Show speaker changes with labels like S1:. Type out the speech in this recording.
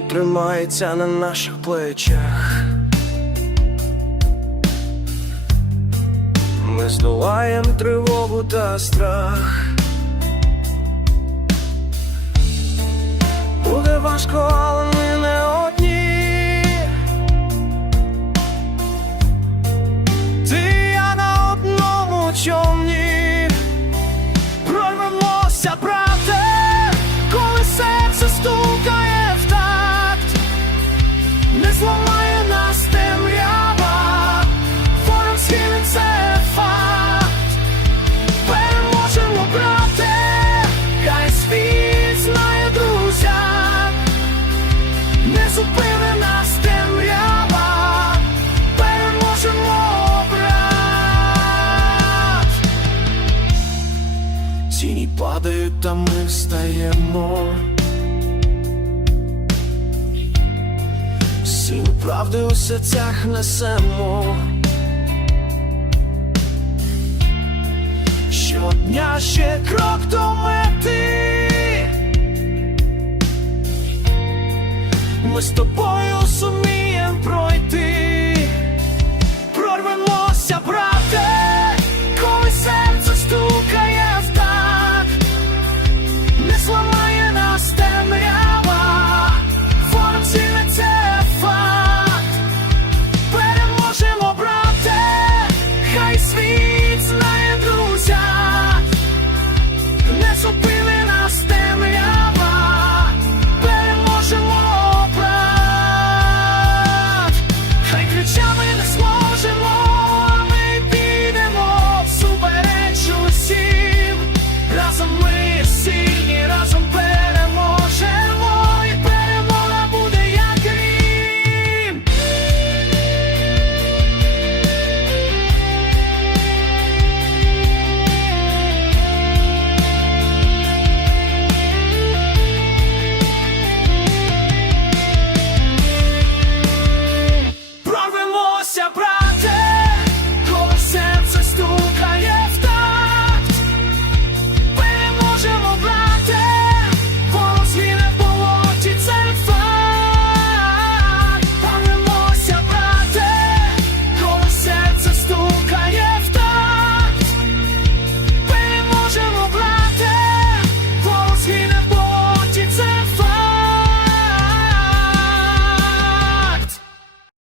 S1: тримається на наших плечах. Ми здолаєм тривогу та страх. Буде важко, не зупине нас темрява, переможемо, брат. Тіні падають, та ми встаємо. Сілу правди у серцях несемо. Щодня ще крок до мети. ми з тобою сумієм пройти, прорвемося, брате, коли серце стукає в так, не зламає нас темрява, ворог не це факт, переможемо, брате, хай світ знає друзя, не зупинимо.